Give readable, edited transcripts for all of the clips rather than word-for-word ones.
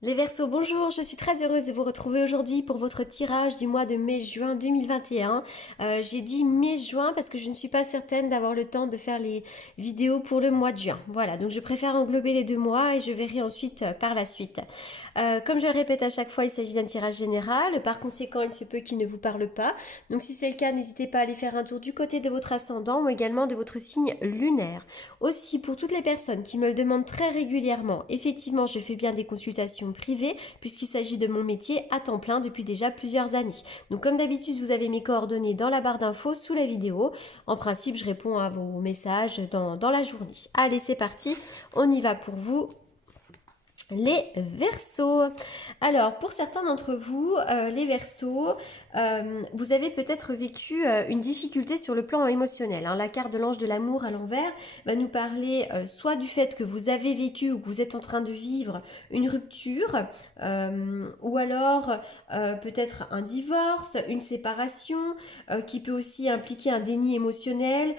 Les Verseaux, bonjour, je suis très heureuse de vous retrouver aujourd'hui pour votre tirage du mois de mai-juin 2021. J'ai dit mai-juin parce que je ne suis pas certaine d'avoir le temps de faire les vidéos pour le mois de juin. Voilà, donc je préfère englober les 2 mois et je verrai ensuite par la suite. Comme je le répète à chaque fois, il s'agit d'un tirage général, par conséquent il se peut qu'il ne vous parle pas. Donc si c'est le cas, n'hésitez pas à aller faire un tour du côté de votre ascendant ou également de votre signe lunaire. Aussi, pour toutes les personnes qui me le demandent très régulièrement, effectivement, je fais bien des consultations privées puisqu'il s'agit de mon métier à temps plein depuis déjà plusieurs années. Donc, comme d'habitude, vous avez mes coordonnées dans la barre d'infos sous la vidéo. En principe, je réponds à vos messages dans la journée. Allez, c'est parti, on y va pour vous. Les Verseaux. Alors, pour certains d'entre vous, les Verseaux, vous avez peut-être vécu une difficulté sur le plan émotionnel, hein. La carte de l'ange de l'amour à l'envers va nous parler soit du fait que vous avez vécu ou que vous êtes en train de vivre une rupture, ou alors peut-être un divorce, une séparation, qui peut aussi impliquer un déni émotionnel,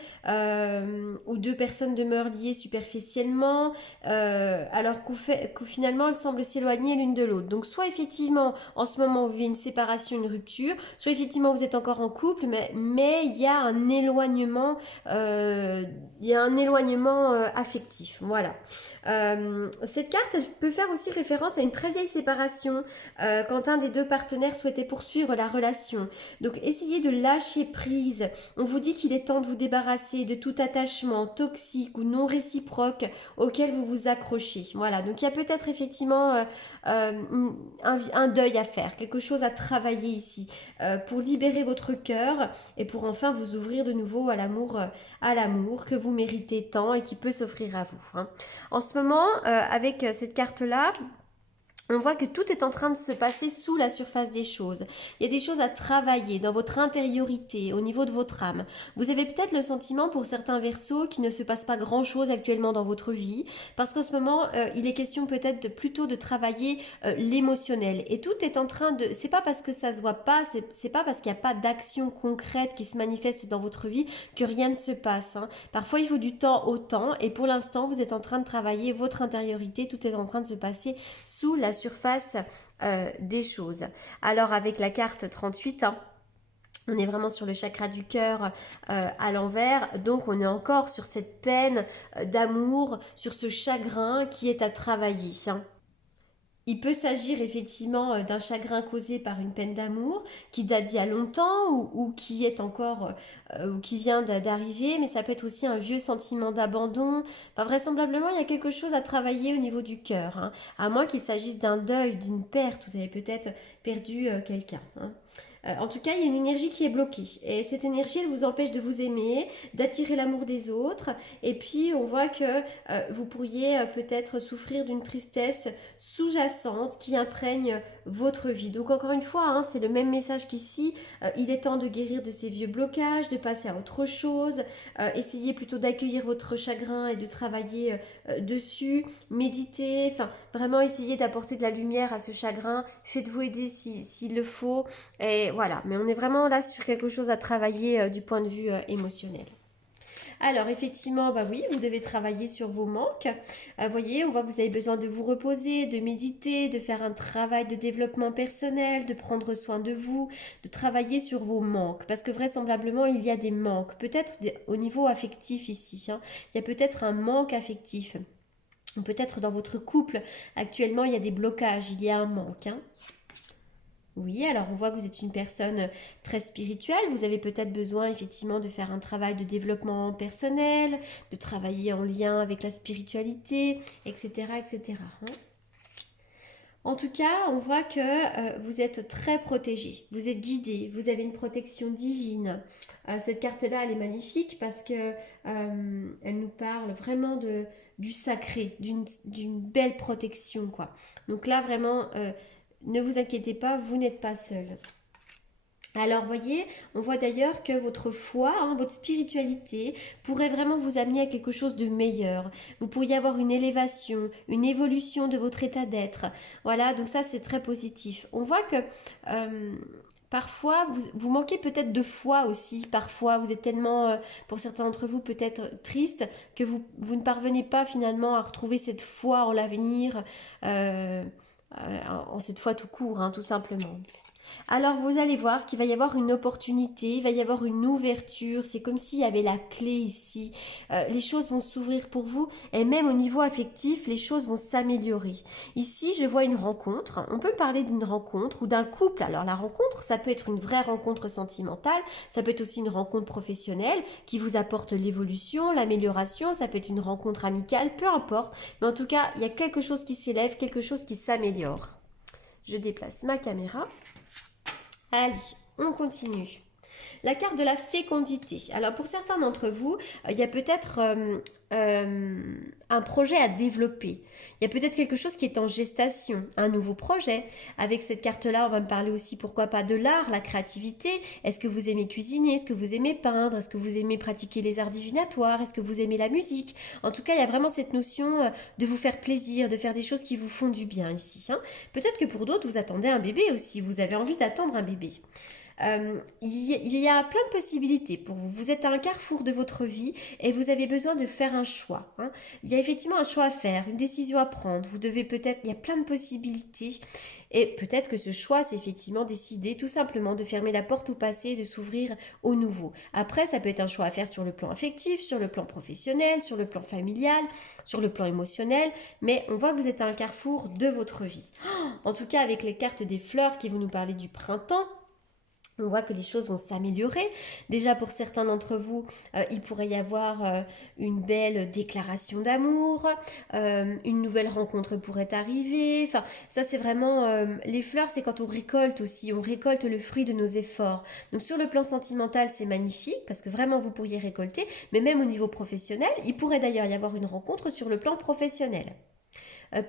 où deux personnes demeurent liées superficiellement, alors qu'au finalement elles semblent s'éloigner l'une de l'autre. Donc soit effectivement en ce moment vous vivez une séparation, une rupture, soit effectivement vous êtes encore en couple, mais il y a un éloignement, affectif. Voilà. Cette carte elle peut faire aussi référence à une très vieille séparation, quand un des deux partenaires souhaitait poursuivre la relation. Donc essayez de lâcher prise. On vous dit qu'il est temps de vous débarrasser de tout attachement toxique ou non réciproque auquel vous vous accrochez. Voilà, donc il y a peut-être effectivement un deuil à faire, quelque chose à travailler ici, pour libérer votre cœur et pour enfin vous ouvrir de nouveau à l'amour que vous méritez tant et qui peut s'offrir à vous, hein. En ce moment, avec cette carte-là, on voit que tout est en train de se passer sous la surface des choses. Il y a des choses à travailler dans votre intériorité, au niveau de votre âme. Vous avez peut-être le sentiment pour certains Verseaux qu'il ne se passe pas grand-chose actuellement dans votre vie, parce qu'en ce moment, il est question peut-être plutôt de travailler l'émotionnel. Et tout est en train de... C'est pas parce que ça se voit pas, c'est pas parce qu'il n'y a pas d'action concrète qui se manifeste dans votre vie que rien ne se passe, hein. Parfois, il faut du temps au temps, et pour l'instant, vous êtes en train de travailler votre intériorité, tout est en train de se passer sous la surface des choses. Alors avec la carte 38, hein, on est vraiment sur le chakra du cœur à l'envers, donc on est encore sur cette peine d'amour, sur ce chagrin qui est à travailler, hein. Il peut s'agir effectivement d'un chagrin causé par une peine d'amour qui date d'il y a longtemps ou qui est encore ou qui vient d'arriver, mais ça peut être aussi un vieux sentiment d'abandon. Enfin, vraisemblablement, il y a quelque chose à travailler au niveau du cœur, hein. À moins qu'il s'agisse d'un deuil, d'une perte. Vous avez peut-être perdu quelqu'un, hein. En tout cas, il y a une énergie qui est bloquée. Et cette énergie, elle vous empêche de vous aimer, d'attirer l'amour des autres. Et puis, on voit que vous pourriez peut-être souffrir d'une tristesse sous-jacente qui imprègne votre vie. Donc, encore une fois, hein, c'est le même message qu'ici. Il est temps de guérir de ces vieux blocages, de passer à autre chose. Essayez plutôt d'accueillir votre chagrin et de travailler dessus. Méditez. Enfin, vraiment, essayez d'apporter de la lumière à ce chagrin. Faites-vous aider s'il le faut. Et voilà, mais on est vraiment là sur quelque chose à travailler du point de vue émotionnel. Alors effectivement, bah oui, vous devez travailler sur vos manques. Voyez, on voit que vous avez besoin de vous reposer, de méditer, de faire un travail de développement personnel, de prendre soin de vous, de travailler sur vos manques. Parce que vraisemblablement, il y a des manques. Peut-être au niveau affectif ici, hein. Il y a peut-être un manque affectif. Peut-être dans votre couple, actuellement, il y a des blocages, il y a un manque, hein. Oui, alors on voit que vous êtes une personne très spirituelle. Vous avez peut-être besoin effectivement de faire un travail de développement personnel, de travailler en lien avec la spiritualité, etc. etc. hein. En tout cas, on voit que vous êtes très protégé, vous êtes guidé, vous avez une protection divine. Cette carte-là, elle est magnifique parce que elle nous parle vraiment du sacré, d'une belle protection, quoi. Donc là, vraiment, ne vous inquiétez pas, vous n'êtes pas seul. Alors, voyez, on voit d'ailleurs que votre foi, hein, votre spiritualité pourrait vraiment vous amener à quelque chose de meilleur. Vous pourriez avoir une élévation, une évolution de votre état d'être. Voilà, donc ça c'est très positif. On voit que euh, parfois vous manquez peut-être de foi aussi. Parfois vous êtes tellement, pour certains d'entre vous peut-être triste, que vous ne parvenez pas finalement à retrouver cette foi en l'avenir. en cette fois tout court, hein, tout simplement. Alors vous allez voir qu'il va y avoir une opportunité, il va y avoir une ouverture, c'est comme s'il y avait la clé ici. Les choses vont s'ouvrir pour vous et même au niveau affectif, les choses vont s'améliorer. Ici, je vois une rencontre, on peut parler d'une rencontre ou d'un couple. Alors la rencontre, ça peut être une vraie rencontre sentimentale, ça peut être aussi une rencontre professionnelle qui vous apporte l'évolution, l'amélioration, ça peut être une rencontre amicale, peu importe. Mais en tout cas, il y a quelque chose qui s'élève, quelque chose qui s'améliore. Je déplace ma caméra. Allez, on continue. La carte de la fécondité. Alors pour certains d'entre vous, il y a peut-être un projet à développer. Il y a peut-être quelque chose qui est en gestation, un nouveau projet. Avec cette carte-là, on va me parler aussi, pourquoi pas, de l'art, la créativité. Est-ce que vous aimez cuisiner? Est-ce que vous aimez peindre? Est-ce que vous aimez pratiquer les arts divinatoires? Est-ce que vous aimez la musique? En tout cas, il y a vraiment cette notion de vous faire plaisir, de faire des choses qui vous font du bien ici, hein. Peut-être que pour d'autres, vous attendez un bébé aussi. Vous avez envie d'attendre un bébé. Il y a plein de possibilités pour vous. Vous êtes à un carrefour de votre vie et vous avez besoin de faire un choix, hein. Il y a effectivement un choix à faire, une décision à prendre. Vous devez peut-être, il y a plein de possibilités. Et peut-être que ce choix, c'est effectivement décider tout simplement de fermer la porte au passé et de s'ouvrir au nouveau. Après, ça peut être un choix à faire sur le plan affectif, sur le plan professionnel, sur le plan familial, sur le plan émotionnel. Mais on voit que vous êtes à un carrefour de votre vie. En tout cas, avec les cartes des fleurs qui vont nous parler du printemps, on voit que les choses vont s'améliorer. Déjà pour certains d'entre vous, il pourrait y avoir une belle déclaration d'amour, une nouvelle rencontre pourrait arriver. Enfin, ça c'est vraiment... les fleurs, c'est quand on récolte aussi, on récolte le fruit de nos efforts. Donc sur le plan sentimental, c'est magnifique parce que vraiment vous pourriez récolter, mais même au niveau professionnel, il pourrait d'ailleurs y avoir une rencontre sur le plan professionnel.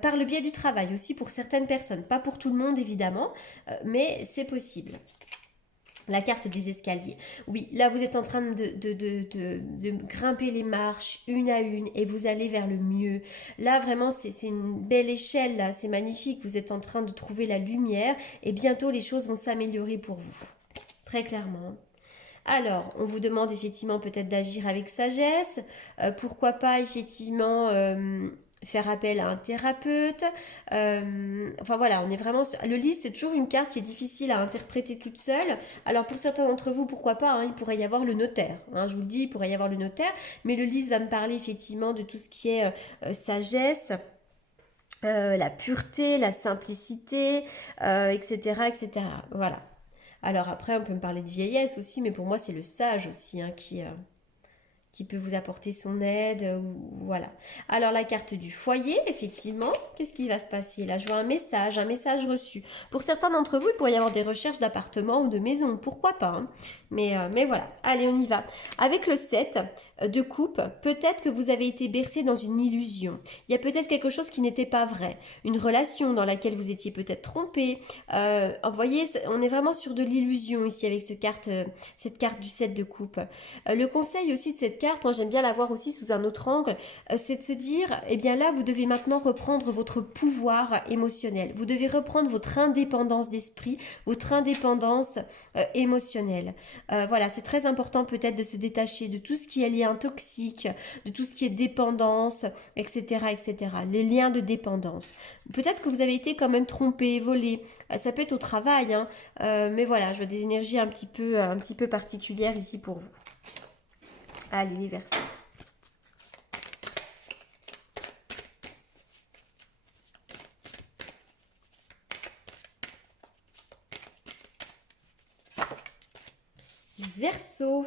Par le biais du travail aussi pour certaines personnes, pas pour tout le monde évidemment, mais c'est possible. La carte des escaliers. Oui, là vous êtes en train de grimper les marches une à une et vous allez vers le mieux. Là vraiment c'est une belle échelle, là c'est magnifique. Vous êtes en train de trouver la lumière et bientôt les choses vont s'améliorer pour vous. Très clairement. Alors, on vous demande effectivement peut-être d'agir avec sagesse. Pourquoi pas effectivement faire appel à un thérapeute. Enfin voilà, on est vraiment sur... Le lys, c'est toujours une carte qui est difficile à interpréter toute seule. Alors pour certains d'entre vous, pourquoi pas, hein, il pourrait y avoir le notaire. Hein, je vous le dis, il pourrait y avoir le notaire. Mais le lys va me parler effectivement de tout ce qui est sagesse. La pureté, la simplicité, etc., etc. Voilà. Alors après, on peut me parler de vieillesse aussi, mais pour moi, c'est le sage aussi hein, qui peut vous apporter son aide. Voilà. Alors la carte du foyer, effectivement, qu'est-ce qui va se passer là? Je vois un message reçu. Pour certains d'entre vous, il pourrait y avoir des recherches d'appartement ou de maison, pourquoi pas, hein. Mais voilà, allez, on y va. Avec le 7 de coupe, peut-être que vous avez été bercé dans une illusion. Il y a peut-être quelque chose qui n'était pas vrai. Une relation dans laquelle vous étiez peut-être trompé. Vous voyez, on est vraiment sur de l'illusion ici avec cette carte du 7 de coupe. Le conseil aussi de cette carte, moi j'aime bien la voir aussi sous un autre angle, c'est de se dire, eh bien là vous devez maintenant reprendre votre pouvoir émotionnel. Vous devez reprendre votre indépendance d'esprit, votre indépendance émotionnelle. Voilà, c'est très important peut-être de se détacher de tout ce qui est lien toxique, de tout ce qui est dépendance, etc., etc. Les liens de dépendance. Peut-être que vous avez été quand même trompé, volé. Ça peut être au travail, hein, mais voilà, je vois des énergies un petit peu particulières ici pour vous. Allez, les Verseaux. Verseau.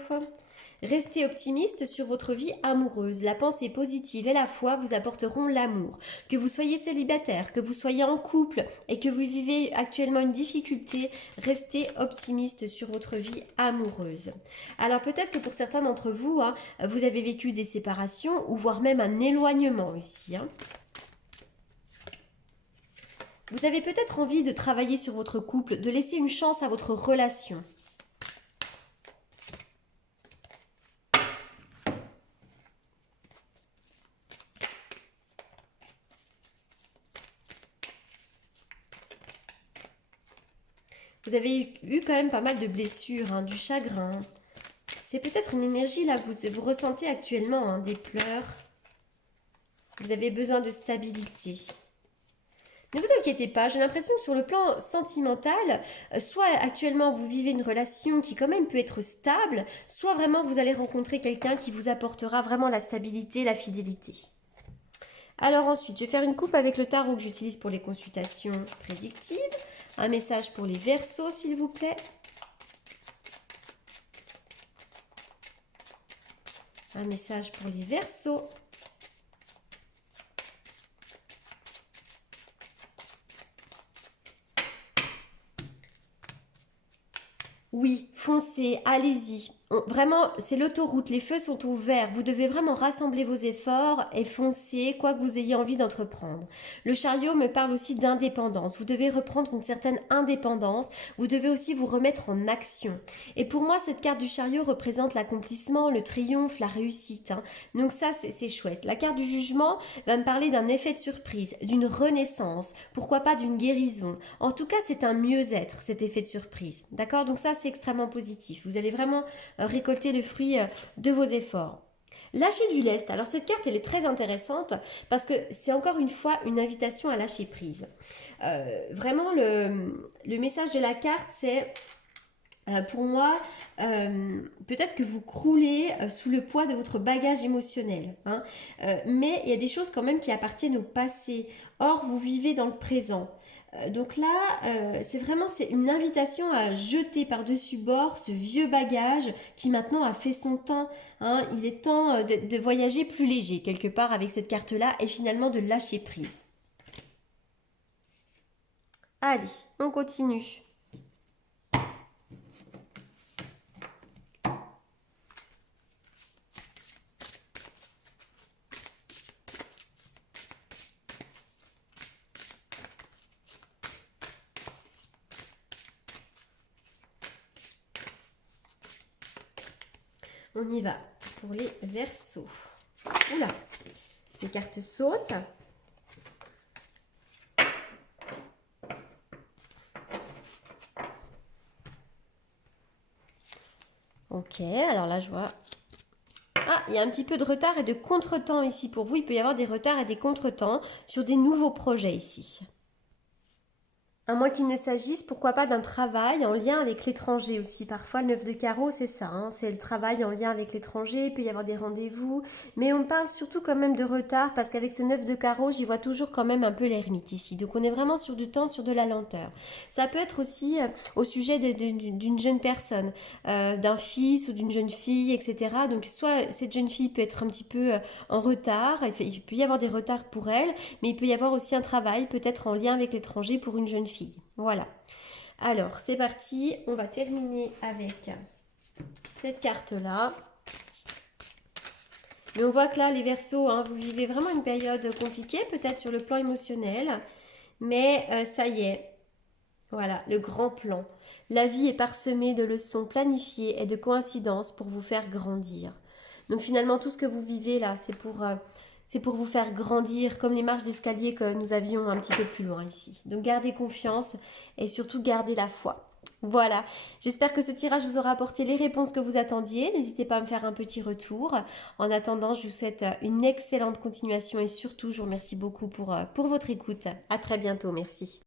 Restez optimiste sur votre vie amoureuse. La pensée positive et la foi vous apporteront l'amour. Que vous soyez célibataire, que vous soyez en couple et que vous vivez actuellement une difficulté, restez optimiste sur votre vie amoureuse. Alors peut-être que pour certains d'entre vous, hein, vous avez vécu des séparations ou voire même un éloignement ici, hein. Vous avez peut-être envie de travailler sur votre couple, de laisser une chance à votre relation. Vous avez eu quand même pas mal de blessures, hein, du chagrin. C'est peut-être une énergie là que vous ressentez actuellement, hein, des pleurs. Vous avez besoin de stabilité. Ne vous inquiétez pas, j'ai l'impression que sur le plan sentimental, soit actuellement vous vivez une relation qui quand même peut être stable, soit vraiment vous allez rencontrer quelqu'un qui vous apportera vraiment la stabilité, la fidélité. Alors ensuite, je vais faire une coupe avec le tarot que j'utilise pour les consultations prédictives. Un message pour les Verseaux, s'il vous plaît. Un message pour les Verseaux. Oui, foncez, allez-y. Vraiment, c'est l'autoroute, les feux sont au vert. Vous devez vraiment rassembler vos efforts et foncer, quoi que vous ayez envie d'entreprendre. Le chariot me parle aussi d'indépendance. Vous devez reprendre une certaine indépendance. Vous devez aussi vous remettre en action. Et pour moi, cette carte du chariot représente l'accomplissement, le triomphe, la réussite. Donc ça, c'est chouette. La carte du jugement va me parler d'un effet de surprise, d'une renaissance, pourquoi pas d'une guérison. En tout cas, c'est un mieux-être, cet effet de surprise. D'accord? Donc ça, c'est extrêmement positif. Vous allez vraiment récolter le fruit de vos efforts. Lâcher du lest. Alors cette carte, elle est très intéressante parce que c'est encore une fois une invitation à lâcher prise. Vraiment, le message de la carte, c'est pour moi, peut-être que vous croulez sous le poids de votre bagage émotionnel. Mais il y a des choses quand même qui appartiennent au passé. Or, vous vivez dans le présent. Donc là, c'est une invitation à jeter par-dessus bord ce vieux bagage qui maintenant a fait son temps. Il est temps de voyager plus léger quelque part avec cette carte-là et finalement de lâcher prise. Allez, on continue. On y va pour les Verseaux. Oula, les cartes sautent. Ok, alors là je vois... Ah, il y a un petit peu de retard et de contretemps ici pour vous. Il peut y avoir des retards et des contretemps sur des nouveaux projets ici. À moins qu'il ne s'agisse, pourquoi pas, d'un travail en lien avec l'étranger aussi. Parfois, le 9 de carreau, c'est ça, c'est le travail en lien avec l'étranger, il peut y avoir des rendez-vous. Mais on parle surtout quand même de retard, parce qu'avec ce 9 de carreau, j'y vois toujours quand même un peu l'ermite ici. Donc on est vraiment sur du temps, sur de la lenteur. Ça peut être aussi au sujet d'une jeune personne, d'un fils ou d'une jeune fille, etc. Donc soit cette jeune fille peut être un petit peu en retard, il peut y avoir des retards pour elle, mais il peut y avoir aussi un travail peut-être en lien avec l'étranger pour une jeune fille. Voilà. Alors, c'est parti. On va terminer avec cette carte-là. Mais on voit que là, les Verseaux, vous vivez vraiment une période compliquée, peut-être sur le plan émotionnel. Mais ça y est. Voilà, le grand plan. La vie est parsemée de leçons planifiées et de coïncidences pour vous faire grandir. Donc finalement, tout ce que vous vivez là, c'est pour vous faire grandir, comme les marches d'escalier que nous avions un petit peu plus loin ici. Donc gardez confiance et surtout gardez la foi. Voilà, j'espère que ce tirage vous aura apporté les réponses que vous attendiez. N'hésitez pas à me faire un petit retour. En attendant, je vous souhaite une excellente continuation et surtout, je vous remercie beaucoup pour votre écoute. À très bientôt, merci.